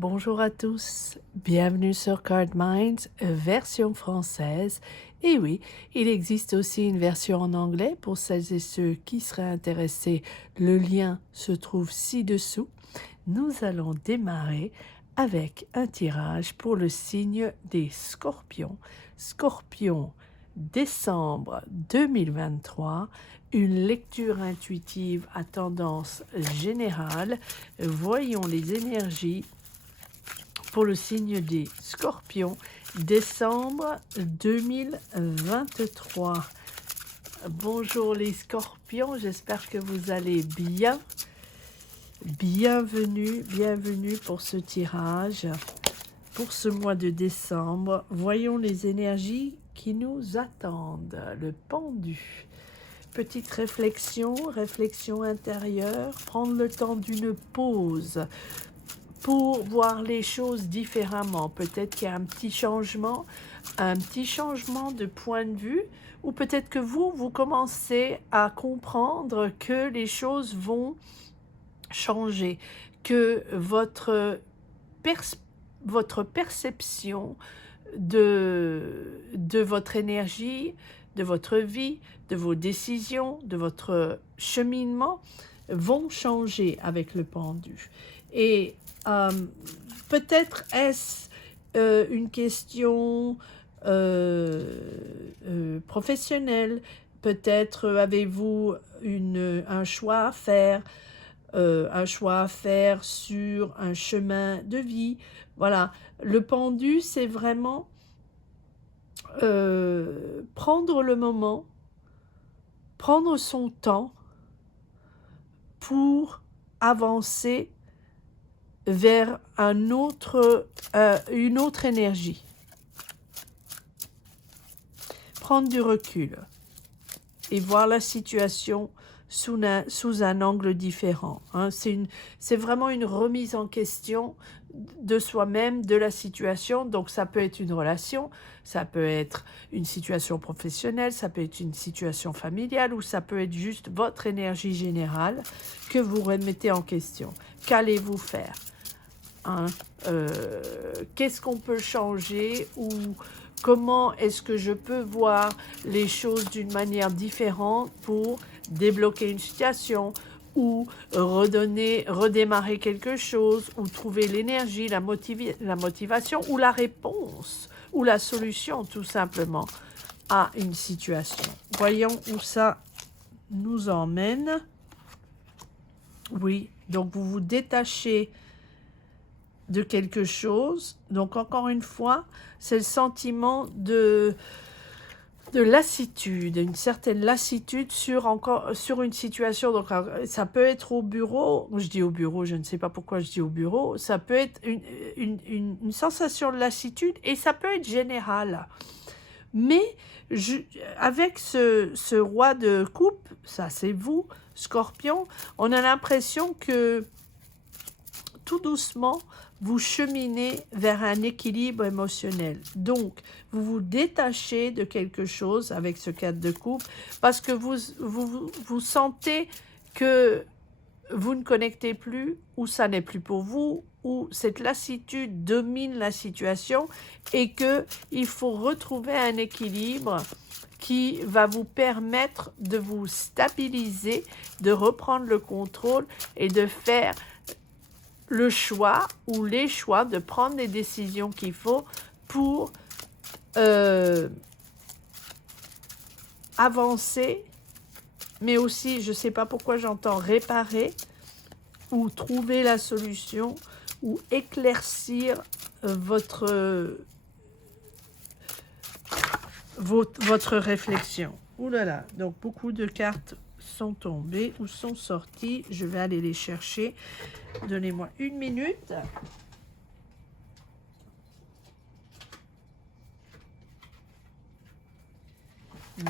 Bonjour à tous, bienvenue sur Card Minds, version française. Et oui, il existe aussi une version en anglais pour celles et ceux qui seraient intéressés. Le lien se trouve ci-dessous. Nous allons démarrer avec un tirage pour le signe des Scorpions. Scorpion, décembre 2023, une lecture intuitive à tendance générale. Voyons les énergies pour le signe des Scorpions, décembre 2023. Bonjour les Scorpions, j'espère que vous allez bien. Bienvenue pour ce tirage, pour ce mois de décembre. Voyons les énergies qui nous attendent. Le pendu. Petite réflexion intérieure, prendre le temps d'une pause pour voir les choses différemment. Peut-être qu'il y a un petit changement de point de vue, ou peut-être que vous commencez à comprendre que les choses vont changer, que votre perception de votre énergie, de votre vie, de vos décisions, de votre cheminement vont changer avec le pendu. Et peut-être est-ce une question professionnelle, peut-être avez-vous un choix à faire, sur un chemin de vie. Voilà, le pendu, c'est vraiment prendre le moment, prendre son temps pour avancer vers une autre énergie. Prendre du recul et voir la situation sous un angle différent. C'est vraiment une remise en question de soi-même, de la situation. Donc ça peut être une relation, ça peut être une situation professionnelle, ça peut être une situation familiale, ou ça peut être juste votre énergie générale que vous remettez en question. Qu'allez-vous faire ? Qu'est-ce qu'on peut changer, ou comment est-ce que je peux voir les choses d'une manière différente pour débloquer une situation, ou redémarrer quelque chose, ou trouver l'énergie, la motivation, ou la réponse, ou la solution tout simplement à une situation. Voyons où ça nous emmène. Oui, donc vous vous détachez de quelque chose. Donc encore une fois, c'est le sentiment de lassitude, une certaine lassitude sur une situation. Donc ça peut être au bureau, je dis au bureau, je ne sais pas pourquoi je dis au bureau, ça peut être une sensation de lassitude, et ça peut être général. Mais avec ce roi de coupe, ça c'est vous, Scorpion, on a l'impression que tout doucement, vous cheminez vers un équilibre émotionnel. Donc, vous vous détachez de quelque chose avec ce 4 de coupe, parce que vous sentez que vous ne connectez plus, ou ça n'est plus pour vous, ou cette lassitude domine la situation, et qu'il faut retrouver un équilibre qui va vous permettre de vous stabiliser, de reprendre le contrôle et de faire le choix ou les choix, de prendre les décisions qu'il faut pour avancer, mais aussi, je ne sais pas pourquoi j'entends réparer, ou trouver la solution, ou éclaircir votre réflexion. Ouh là là, donc beaucoup de cartes sont tombées ou sont sorties. Je vais aller les chercher. Donnez-moi une minute.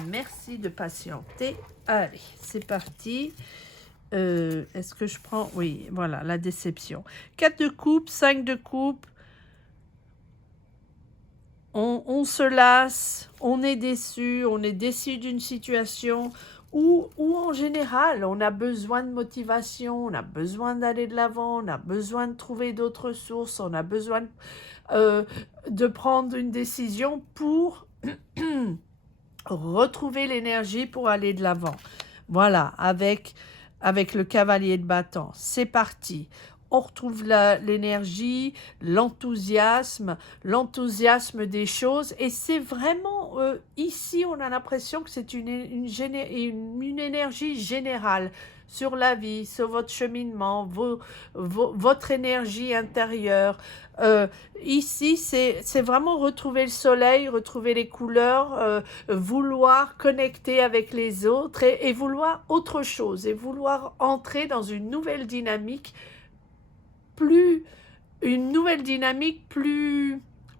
Merci de patienter. Allez, c'est parti. Est-ce que je prends... Oui, voilà, la déception. 4 de coupe, 5 de coupe. On se lasse, on est déçu d'une situation, ou en général, on a besoin de motivation, on a besoin d'aller de l'avant, on a besoin de trouver d'autres sources, on a besoin euh, de prendre une décision pour retrouver l'énergie pour aller de l'avant. Voilà, avec le cavalier de bâton. C'est parti. On retrouve l'énergie, l'enthousiasme des choses. Et c'est vraiment, ici, on a l'impression que c'est une énergie générale sur la vie, sur votre cheminement, votre énergie intérieure. Euh, Ici, c'est vraiment retrouver le soleil, retrouver les couleurs, vouloir connecter avec les autres et vouloir autre chose, et vouloir entrer dans une nouvelle dynamique plus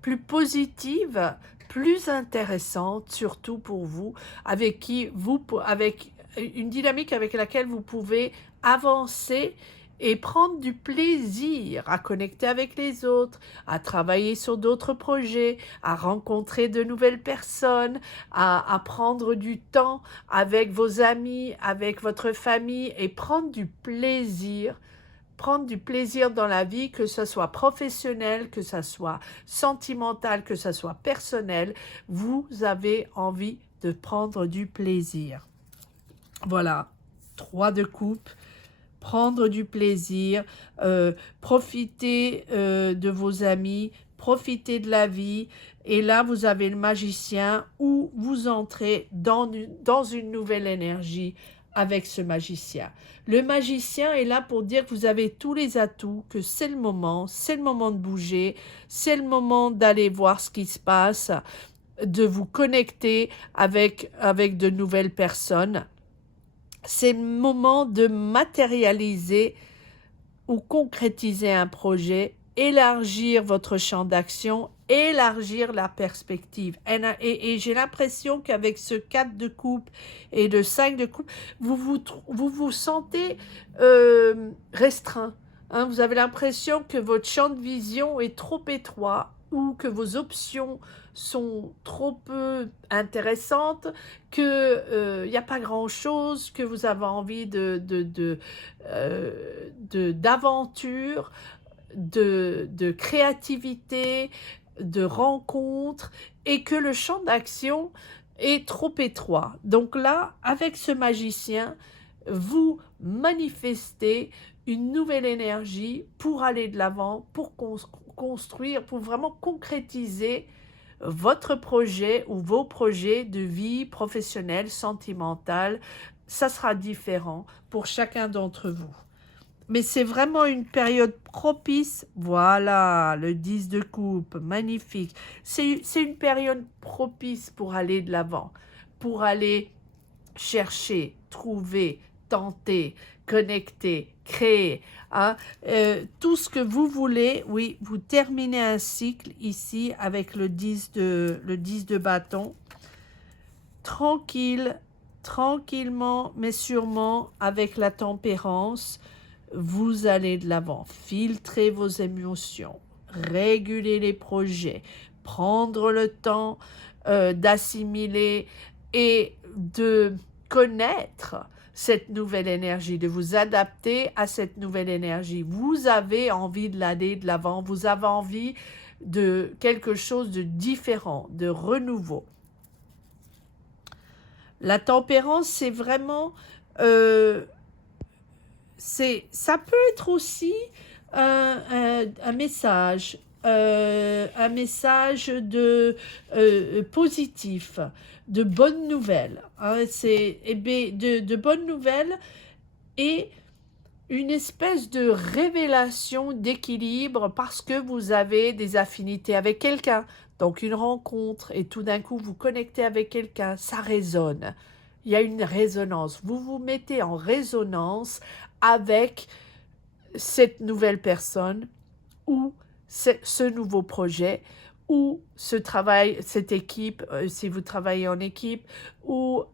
plus positive, plus intéressante, surtout pour vous, avec une dynamique avec laquelle vous pouvez avancer et prendre du plaisir à connecter avec les autres, à travailler sur d'autres projets, à rencontrer de nouvelles personnes, à prendre du temps avec vos amis, avec votre famille et prendre du plaisir dans la vie, que ce soit professionnel, que ce soit sentimental, que ce soit personnel, vous avez envie de prendre du plaisir. Voilà, 3 de coupe, prendre du plaisir, profiter de vos amis, profiter de la vie. Et là, vous avez le magicien où vous entrez dans une nouvelle énergie avec ce magicien. Le magicien est là pour dire que vous avez tous les atouts, que c'est le moment de bouger, c'est le moment d'aller voir ce qui se passe, de vous connecter avec de nouvelles personnes. C'est le moment de matérialiser ou concrétiser un projet, élargir votre champ d'action, élargir la perspective. Et j'ai l'impression qu'avec ce 4 de coupe et le 5 de coupe, vous vous sentez restreint. Hein, vous avez l'impression que votre champ de vision est trop étroit ou que vos options sont trop peu intéressantes, qu'il n'y a pas grand-chose, que vous avez envie d'aventure, de créativité, de rencontres, et que le champ d'action est trop étroit. Donc là, avec ce magicien, vous manifestez une nouvelle énergie pour aller de l'avant, pour construire, pour vraiment concrétiser votre projet ou vos projets de vie professionnelle, sentimentale. Ça sera différent pour chacun d'entre vous. Mais c'est vraiment une période propice. Voilà, le 10 de coupe, magnifique. C'est une période propice pour aller de l'avant, pour aller chercher, trouver, tenter, connecter, créer. Hein. Tout ce que vous voulez, oui, vous terminez un cycle ici avec le 10 de bâton. Tranquillement, mais sûrement, avec la tempérance, vous allez de l'avant. Filtrez vos émotions, réguler les projets, prendre le temps d'assimiler et de connaître cette nouvelle énergie, de vous adapter à cette nouvelle énergie. Vous avez envie de l'aller de l'avant, vous avez envie de quelque chose de différent, de renouveau. La tempérance, c'est vraiment... ça peut être aussi un message de positif, de bonnes nouvelles. Hein, de bonnes nouvelles et une espèce de révélation d'équilibre parce que vous avez des affinités avec quelqu'un. Donc une rencontre et tout d'un coup vous connectez avec quelqu'un, ça résonne. Il y a une résonance. Vous vous mettez en résonance avec cette nouvelle personne ou ce nouveau projet ou ce travail, cette équipe, si vous travaillez en équipe, ou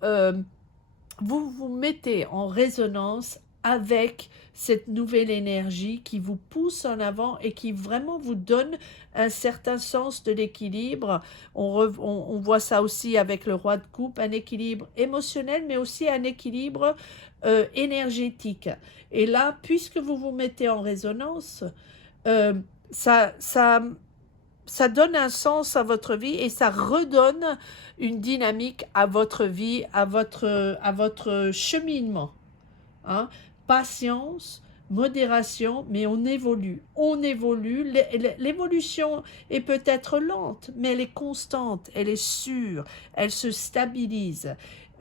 vous vous mettez en résonance avec cette nouvelle énergie qui vous pousse en avant et qui vraiment vous donne un certain sens de l'équilibre. On voit ça aussi avec le roi de coupe, un équilibre émotionnel, mais aussi un équilibre énergétique. Et là, puisque vous vous mettez en résonance, euh, ça, ça, ça donne un sens à votre vie et ça redonne une dynamique à votre vie, à votre cheminement. Hein. Patience, modération, mais on évolue. On évolue. L'évolution est peut-être lente, mais elle est constante, elle est sûre, elle se stabilise.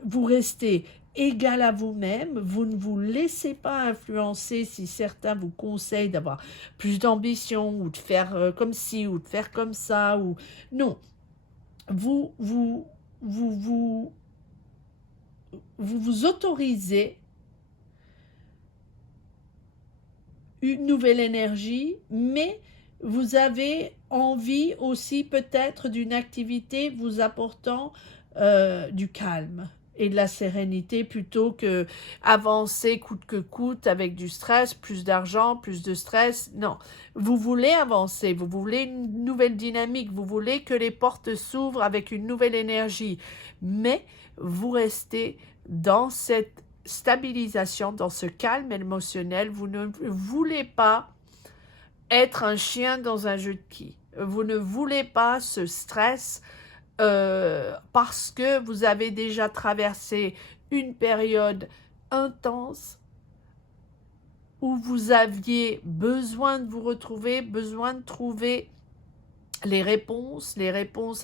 Vous restez égal à vous-même, vous ne vous laissez pas influencer si certains vous conseillent d'avoir plus d'ambition ou de faire comme ci ou de faire comme ça. Ou... Non, vous vous, vous, vous, vous, vous autorisez une nouvelle énergie, mais vous avez envie aussi peut-être d'une activité vous apportant du calme et de la sérénité plutôt que avancer coûte que coûte avec du stress, plus d'argent, plus de stress. Non, vous voulez avancer, vous voulez une nouvelle dynamique, vous voulez que les portes s'ouvrent avec une nouvelle énergie, mais vous restez dans cette stabilisation, dans ce calme émotionnel. Vous ne voulez pas être un chien dans un jeu de quilles. Vous ne voulez pas ce stress parce que vous avez déjà traversé une période intense où vous aviez besoin de vous retrouver, besoin de trouver les réponses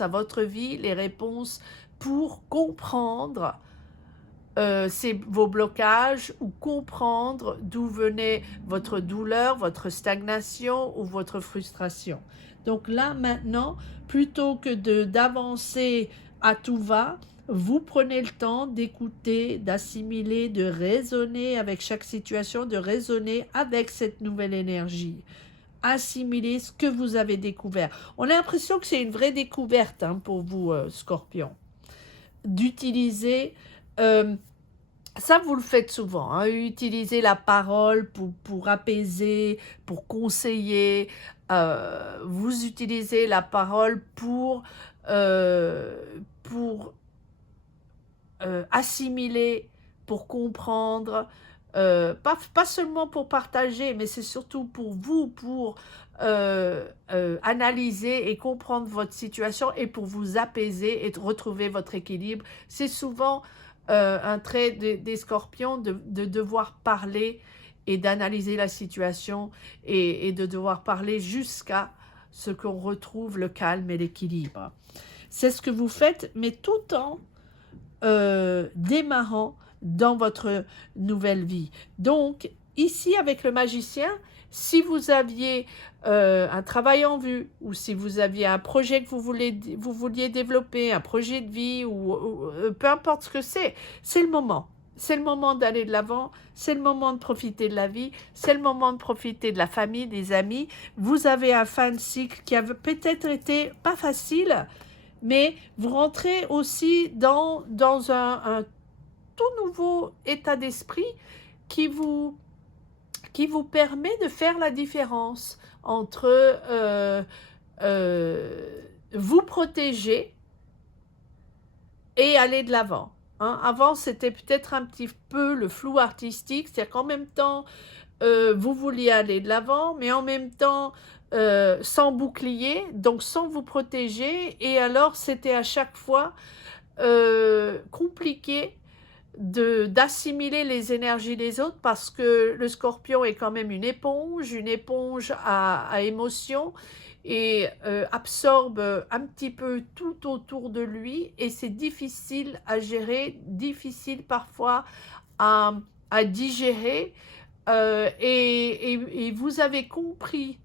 à votre vie, les réponses pour comprendre vos blocages ou comprendre d'où venait votre douleur, votre stagnation ou votre frustration. Donc là, maintenant, plutôt que d'avancer à tout va, vous prenez le temps d'écouter, d'assimiler, de raisonner avec chaque situation, de raisonner avec cette nouvelle énergie. Assimiler ce que vous avez découvert. On a l'impression que c'est une vraie découverte pour vous, Scorpion. D'utiliser... ça, vous le faites souvent, hein, utiliser la parole pour apaiser, pour conseiller. Vous utilisez la parole pour assimiler, pour comprendre. Pas seulement pour partager, mais c'est surtout pour vous, pour analyser et comprendre votre situation et pour vous apaiser et retrouver votre équilibre. C'est souvent un trait des scorpions de devoir parler et d'analyser la situation et de devoir parler jusqu'à ce qu'on retrouve le calme et l'équilibre. C'est ce que vous faites, mais tout en démarrant dans votre nouvelle vie. Donc, ici, avec le magicien, si vous aviez un travail en vue, ou si vous aviez un projet que vous vouliez développer, un projet de vie, ou peu importe ce que c'est le moment. C'est le moment d'aller de l'avant, c'est le moment de profiter de la vie, c'est le moment de profiter de la famille, des amis. Vous avez un fin de cycle qui a peut-être été pas facile, mais vous rentrez aussi dans un tout nouveau état d'esprit qui vous permet de faire la différence entre vous protéger et aller de l'avant. Hein. Avant, c'était peut-être un petit peu le flou artistique, c'est-à-dire qu'en même temps, vous vouliez aller de l'avant, mais en même temps, sans bouclier, donc sans vous protéger, et alors c'était à chaque fois compliqué d'assimiler les énergies des autres parce que le scorpion est quand même une éponge à émotions et absorbe un petit peu tout autour de lui et c'est difficile à gérer, difficile parfois à digérer et vous avez compris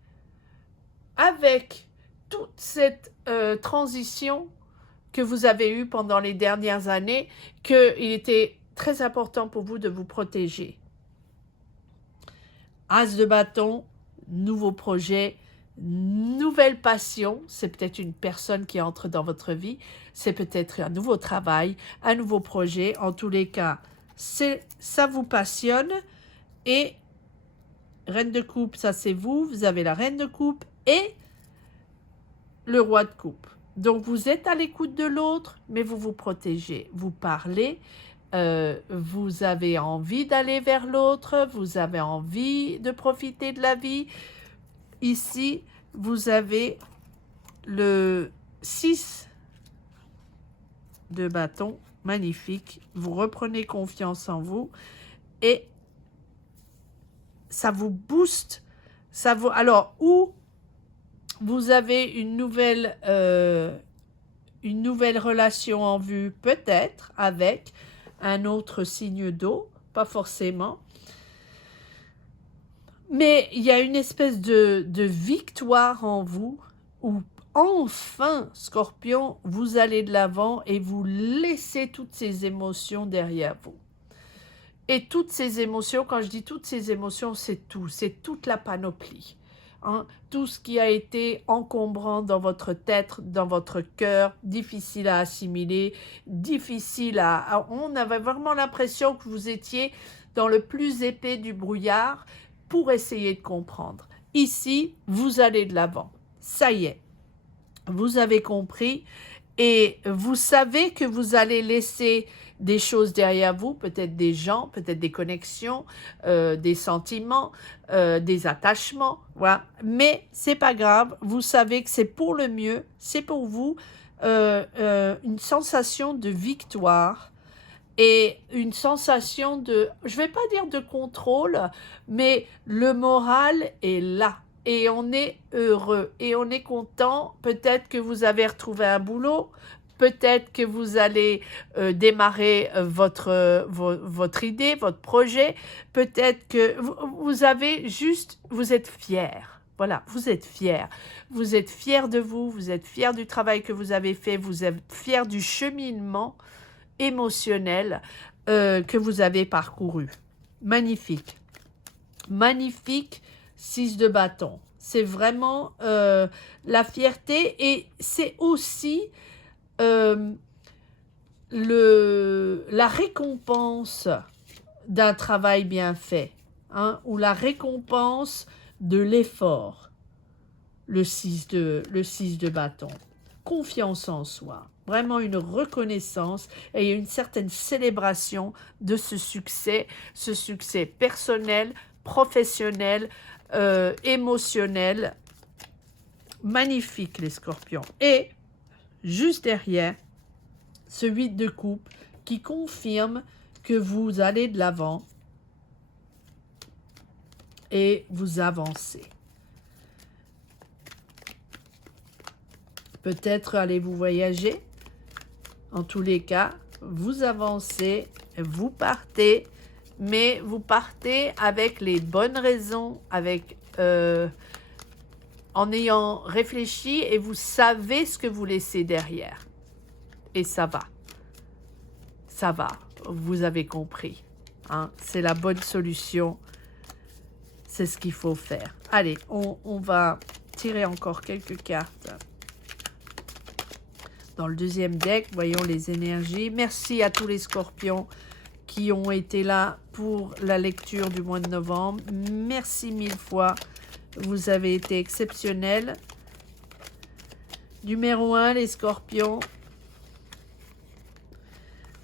avec toute cette transition que vous avez eue pendant les dernières années qu'il était très important pour vous de vous protéger. As de bâton, nouveau projet, nouvelle passion, c'est peut-être une personne qui entre dans votre vie, c'est peut-être un nouveau travail, un nouveau projet, en tous les cas, ça vous passionne Et reine de coupe, ça c'est vous. Vous avez la reine de coupe et le roi de coupe. Donc, vous êtes à l'écoute de l'autre, mais vous vous protégez. Vous parlez, vous avez envie d'aller vers l'autre, vous avez envie de profiter de la vie. Ici, vous avez le 6 de bâton, magnifique. Vous reprenez confiance en vous et ça vous booste. Ça vous... Alors, où vous avez une nouvelle relation en vue, peut-être, avec un autre signe d'eau, pas forcément. Mais il y a une espèce de victoire en vous, où enfin, Scorpion, vous allez de l'avant et vous laissez toutes ces émotions derrière vous. Et toutes ces émotions, quand je dis toutes ces émotions, c'est tout, c'est toute la panoplie. Hein, tout ce qui a été encombrant dans votre tête, dans votre cœur, difficile à assimiler, difficile à... On avait vraiment l'impression que vous étiez dans le plus épais du brouillard pour essayer de comprendre. Ici, vous allez de l'avant. Ça y est, vous avez compris et vous savez que vous allez laisser des choses derrière vous, peut-être des gens, peut-être des connexions, des sentiments, des attachements, voilà. Mais c'est pas grave, vous savez que c'est pour le mieux, c'est pour vous une sensation de victoire et une sensation de, je vais pas dire de contrôle, mais le moral est là. Et on est heureux, et on est content. Peut-être que vous avez retrouvé un boulot, peut-être que vous allez démarrer votre idée, votre projet, peut-être que vous avez juste, vous êtes fiers. Voilà, vous êtes fiers. Vous êtes fiers de vous, vous êtes fiers du travail que vous avez fait, vous êtes fiers du cheminement émotionnel que vous avez parcouru. Magnifique. Magnifique 6 de bâton. C'est vraiment la fierté et c'est aussi la récompense d'un travail bien fait, hein, ou la récompense de l'effort, le 6 de bâton. Confiance en soi, vraiment une reconnaissance et une certaine célébration de ce succès personnel, professionnel, émotionnel. Magnifique les scorpions. Et juste derrière, ce 8 de coupe qui confirme que vous allez de l'avant et vous avancez. Peut-être allez-vous voyager. En tous les cas, vous avancez, vous partez, mais vous partez avec les bonnes raisons, avec en ayant réfléchi et vous savez ce que vous laissez derrière. Et ça va. Ça va. Vous avez compris. Hein? C'est la bonne solution. C'est ce qu'il faut faire. Allez, on va tirer encore quelques cartes. Dans le deuxième deck, voyons les énergies. Merci à tous les scorpions qui ont été là pour la lecture du mois de novembre. Merci mille fois. Vous avez été exceptionnels. Numéro 1, les scorpions.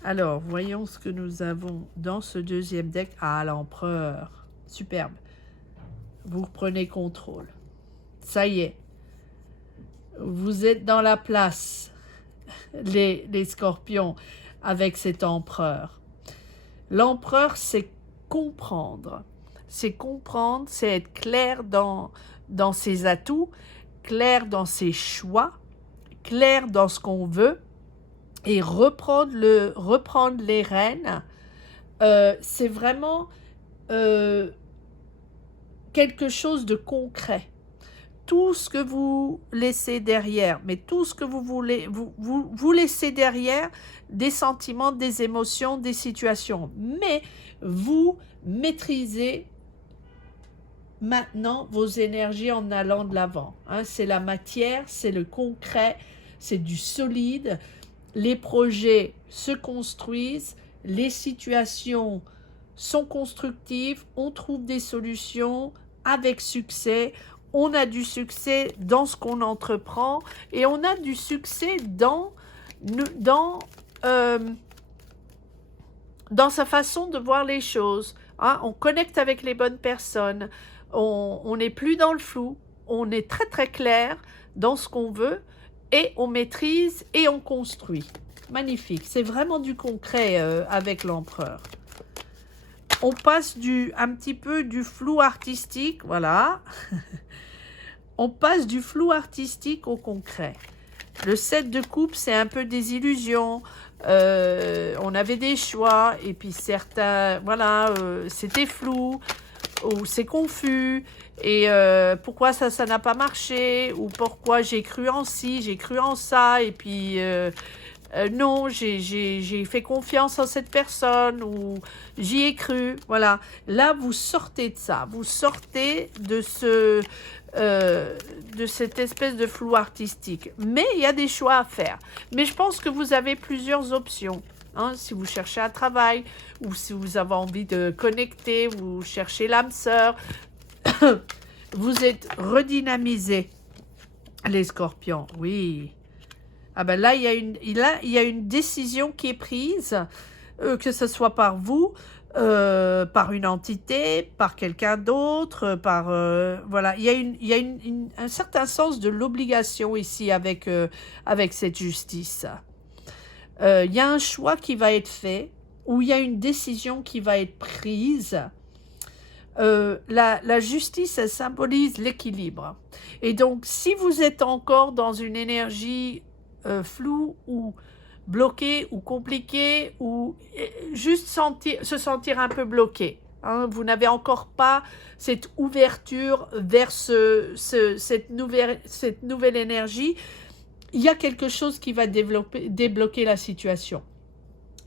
Alors, voyons ce que nous avons dans ce deuxième deck. Ah, l'empereur. Superbe. Vous reprenez contrôle. Ça y est. Vous êtes dans la place. Les scorpions avec cet empereur. L'empereur, c'est comprendre. C'est comprendre, c'est être clair dans ses atouts, clair dans ses choix, clair dans ce qu'on veut et reprendre les rênes. C'est vraiment quelque chose de concret. Tout ce que vous laissez derrière, mais tout ce que vous voulez, vous laissez derrière des sentiments, des émotions, des situations. Mais vous maîtrisez maintenant vos énergies en allant de l'avant. Hein, c'est la matière, c'est le concret, c'est du solide. Les projets se construisent, les situations sont constructives, on trouve des solutions avec succès, on a du succès dans ce qu'on entreprend et on a du succès dans, euh, dans sa façon de voir les choses. Hein. On connecte avec les bonnes personnes, on n'est plus dans le flou, on est très très clair dans ce qu'on veut et on maîtrise et on construit. Magnifique, c'est vraiment du concret avec l'empereur. On passe un petit peu du flou artistique, voilà. On passe du flou artistique au concret. Le 7 de coupe, c'est un peu des illusions. On avait des choix et puis certains, voilà, c'était flou ou c'est confus. Et pourquoi ça n'a pas marché ou pourquoi j'ai cru en ci, j'ai cru en ça et puis non, j'ai fait confiance en cette personne ou j'y ai cru. Voilà, là vous sortez de ça, vous sortez de cette espèce de flou artistique. Mais il y a des choix à faire. Mais je pense que vous avez plusieurs options. Hein, si vous cherchez un travail ou si vous avez envie de connecter, vous cherchez l'âme sœur, vous êtes redynamisé. Les scorpions, oui. Ah ben là, il y a une décision qui est prise, que ce soit par vous, par une entité, par quelqu'un d'autre, par voilà, il y a un certain sens de l'obligation ici avec cette justice. Il y a un choix qui va être fait, ou il y a une décision qui va être prise. La justice, elle symbolise l'équilibre. Et donc, si vous êtes encore dans une énergie floue ou bloqué ou compliqué ou juste se sentir un peu bloqué. Hein, vous n'avez encore pas cette ouverture vers cette nouvelle énergie. Il y a quelque chose qui va débloquer la situation.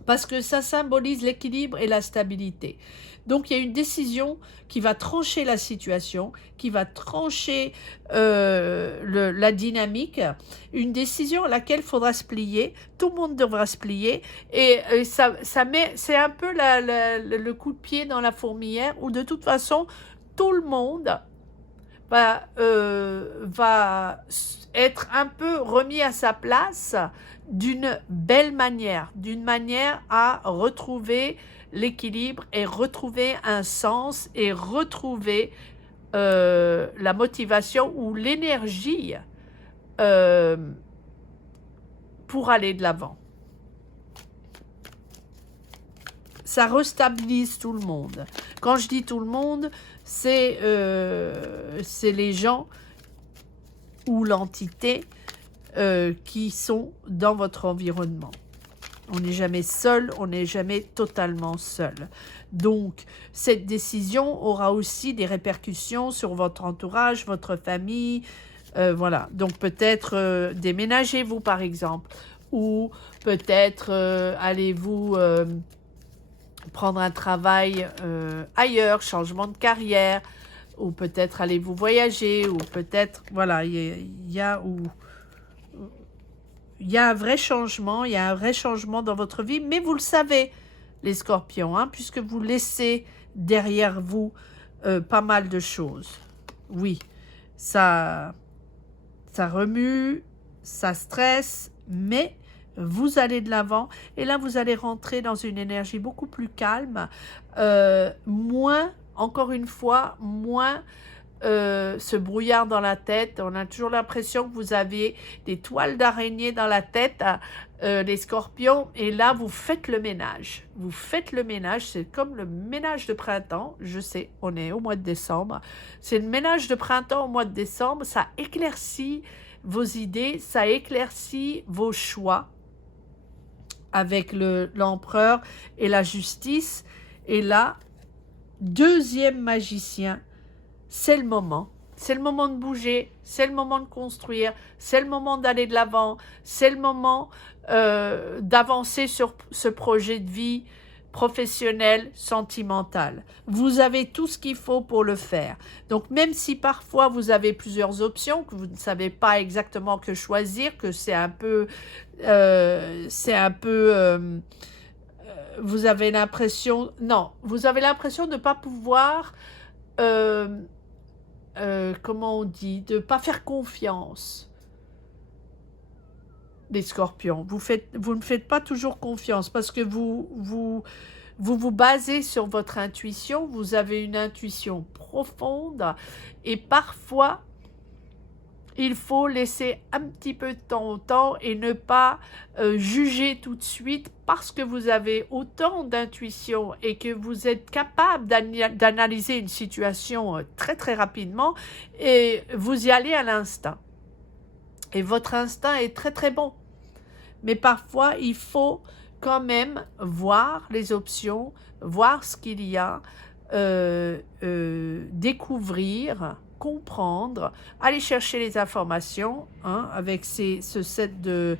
Parce que ça symbolise l'équilibre et la stabilité. Donc, il y a une décision qui va trancher la situation, qui va trancher la dynamique, une décision à laquelle il faudra se plier, tout le monde devra se plier, et c'est un peu le coup de pied dans la fourmilière, où de toute façon, tout le monde va être un peu remis à sa place d'une belle manière, d'une manière à retrouver l'équilibre et retrouver un sens et retrouver la motivation ou l'énergie pour aller de l'avant. Ça restabilise tout le monde. Quand je dis tout le monde, c'est les gens ou l'entité qui sont dans votre environnement. On n'est jamais seul, on n'est jamais totalement seul. Donc, cette décision aura aussi des répercussions sur votre entourage, votre famille. Voilà. Donc, peut-être déménagez-vous, par exemple. Ou peut-être allez-vous prendre un travail ailleurs, changement de carrière. Ou peut-être allez-vous voyager. Ou peut-être, voilà, il y a un vrai changement, il y a un vrai changement dans votre vie, mais vous le savez, les scorpions, hein, puisque vous laissez derrière vous pas mal de choses. Oui, ça remue, ça stresse, mais vous allez de l'avant, et là, vous allez rentrer dans une énergie beaucoup plus calme, moins, encore une fois, moins ce brouillard dans la tête. On a toujours l'impression que vous avez des toiles d'araignée dans la tête, les scorpions, et là vous faites le ménage. Vous faites le ménage, c'est comme le ménage de printemps, je sais, on est au mois de décembre, c'est le ménage de printemps au mois de décembre, ça éclaircit vos idées, ça éclaircit vos choix avec l'empereur et la justice, et là, deuxième magicien, c'est le moment. C'est le moment de bouger, c'est le moment de construire, c'est le moment d'aller de l'avant, c'est le moment d'avancer sur ce projet de vie professionnel, sentimental. Vous avez tout ce qu'il faut pour le faire. Donc même si parfois vous avez plusieurs options, que vous ne savez pas exactement que choisir, que c'est un peu vous avez l'impression, non, vous avez l'impression de ne pas pouvoir, euh, comment on dit, de ne pas faire confiance, les scorpions. Vous ne faites pas toujours confiance parce que vous basez sur votre intuition, vous avez une intuition profonde et parfois, il faut laisser un petit peu de temps au temps et ne pas juger tout de suite parce que vous avez autant d'intuition et que vous êtes capable d'analyser une situation très très rapidement et vous y allez à l'instinct. Et votre instinct est très très bon. Mais parfois, il faut quand même voir les options, voir ce qu'il y a, découvrir, comprendre, aller chercher les informations. Hein, avec ce set de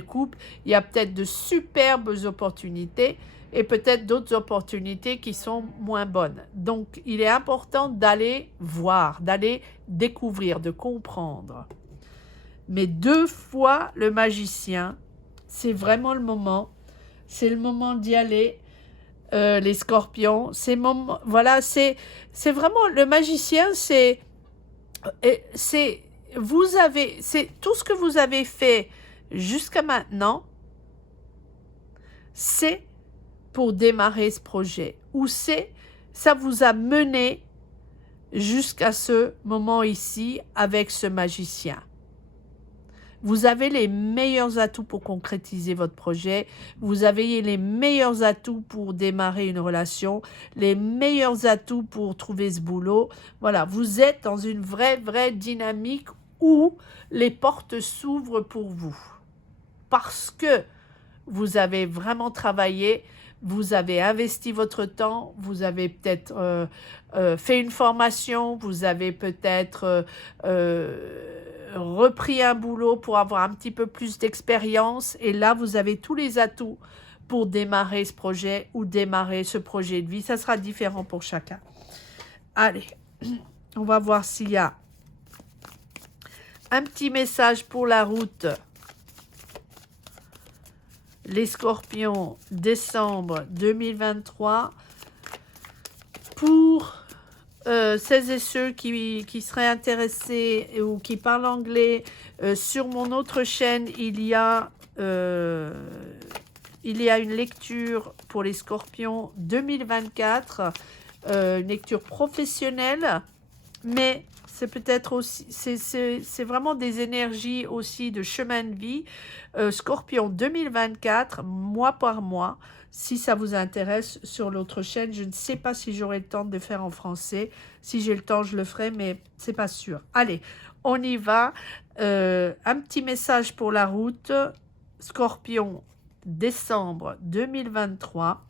coupe, il y a peut-être de superbes opportunités et peut-être d'autres opportunités qui sont moins bonnes. Donc, il est important d'aller voir, d'aller découvrir, de comprendre. Mais 2 fois le magicien, c'est vraiment le moment. C'est le moment d'y aller, les scorpions. Voilà, c'est vraiment le magicien, c'est tout ce que vous avez fait jusqu'à maintenant, c'est pour démarrer ce projet. Ou ça vous a mené jusqu'à ce moment ici avec ce magicien. Vous avez les meilleurs atouts pour concrétiser votre projet. Vous avez les meilleurs atouts pour démarrer une relation. Les meilleurs atouts pour trouver ce boulot. Voilà, vous êtes dans une vraie dynamique où les portes s'ouvrent pour vous. Parce que vous avez vraiment travaillé, vous avez investi votre temps, vous avez peut-être fait une formation, vous avez peut-être repris un boulot pour avoir un petit peu plus d'expérience et là vous avez tous les atouts pour démarrer ce projet ou démarrer ce projet de vie. Ça sera différent pour chacun. Allez, on va voir s'il y a un petit message pour la route. Les scorpions, décembre 2023 pour celles et ceux qui seraient intéressés ou qui parlent anglais. Sur mon autre chaîne, il y a une lecture pour les scorpions 2024, une lecture professionnelle, mais c'est peut-être aussi, c'est vraiment des énergies aussi de chemin de vie. Scorpion 2024, mois par mois, si ça vous intéresse, sur l'autre chaîne. Je ne sais pas si j'aurai le temps de le faire en français. Si j'ai le temps, je le ferai, mais c'est pas sûr. Allez, on y va. Un petit message pour la route. Scorpion, décembre 2023.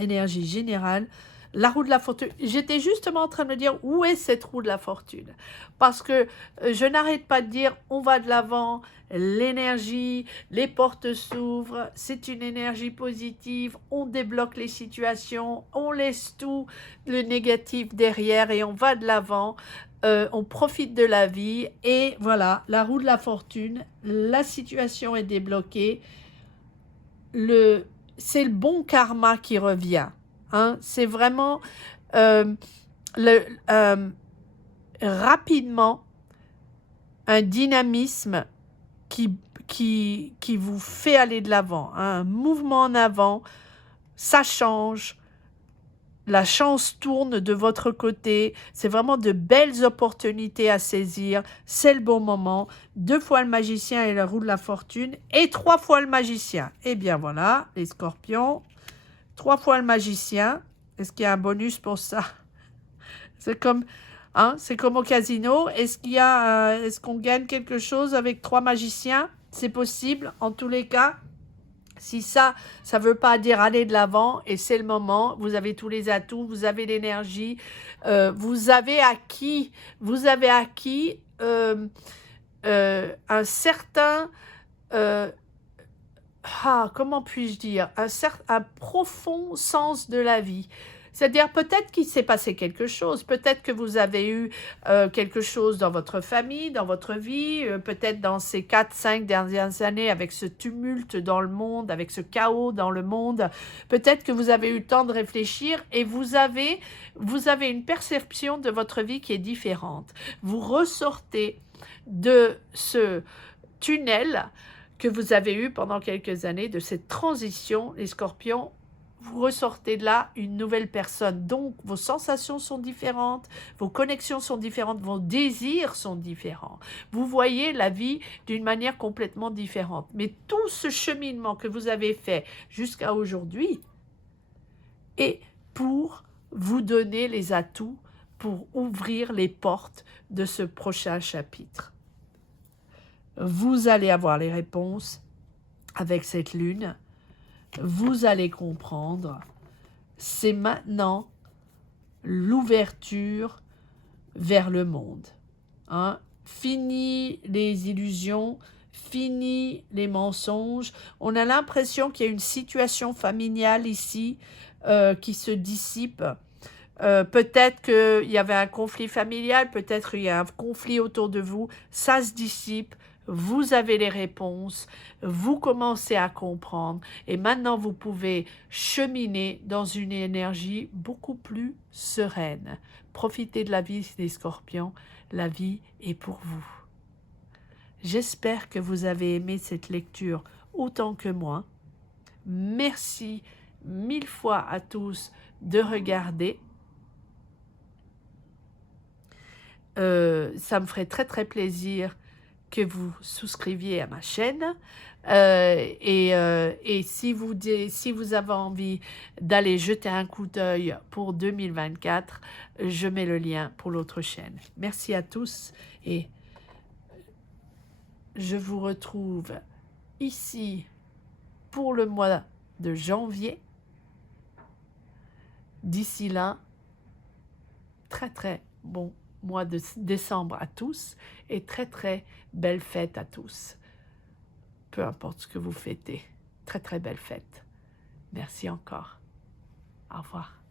Énergie générale. La roue de la fortune. J'étais justement en train de me dire où est cette roue de la fortune. Parce que je n'arrête pas de dire on va de l'avant, l'énergie, les portes s'ouvrent, c'est une énergie positive, on débloque les situations, on laisse tout le négatif derrière et on va de l'avant. On profite de la vie et voilà, la roue de la fortune, la situation est débloquée. C'est le bon karma qui revient. Hein, c'est vraiment rapidement un dynamisme qui vous fait aller de l'avant, hein, un mouvement en avant, ça change, la chance tourne de votre côté, c'est vraiment de belles opportunités à saisir, c'est le bon moment. 2 fois le magicien et la roue de la fortune, et 3 fois le magicien. Et bien voilà, les scorpions. 3 fois le magicien. Est-ce qu'il y a un bonus pour ça? C'est comme au casino. Est-ce qu'on gagne quelque chose avec 3 magiciens? C'est possible, en tous les cas. Si ça ne veut pas dire aller de l'avant, et c'est le moment, vous avez tous les atouts, vous avez l'énergie, vous avez acquis un certain... comment puis-je dire, un profond sens de la vie. C'est-à-dire peut-être qu'il s'est passé quelque chose, peut-être que vous avez eu quelque chose dans votre famille, dans votre vie, peut-être dans ces 4, 5 dernières années avec ce tumulte dans le monde, avec ce chaos dans le monde, peut-être que vous avez eu le temps de réfléchir et vous avez une perception de votre vie qui est différente. Vous ressortez de ce tunnel que vous avez eu pendant quelques années, de cette transition, les scorpions, vous ressortez de là une nouvelle personne. Donc, vos sensations sont différentes, vos connexions sont différentes, vos désirs sont différents. Vous voyez la vie d'une manière complètement différente. Mais tout ce cheminement que vous avez fait jusqu'à aujourd'hui est pour vous donner les atouts pour ouvrir les portes de ce prochain chapitre. Vous allez avoir les réponses avec cette lune. Vous allez comprendre. C'est maintenant l'ouverture vers le monde. Hein? Fini les illusions, fini les mensonges. On a l'impression qu'il y a une situation familiale ici qui se dissipe. Peut-être qu'il y avait un conflit familial, peut-être qu'il y a un conflit autour de vous. Ça se dissipe. Vous avez les réponses, vous commencez à comprendre et maintenant vous pouvez cheminer dans une énergie beaucoup plus sereine. Profitez de la vie des scorpions, la vie est pour vous. J'espère que vous avez aimé cette lecture autant que moi. Merci 1000 fois à tous de regarder. Ça me ferait très très plaisir que vous souscriviez à ma chaîne et si vous avez envie d'aller jeter un coup d'œil pour 2024, je mets le lien pour l'autre chaîne. Merci à tous et je vous retrouve ici pour le mois de janvier. D'ici là, très très bon mois de décembre à tous et très très belle fête à tous. Peu importe ce que vous fêtez, très très belle fête. Merci encore. Au revoir.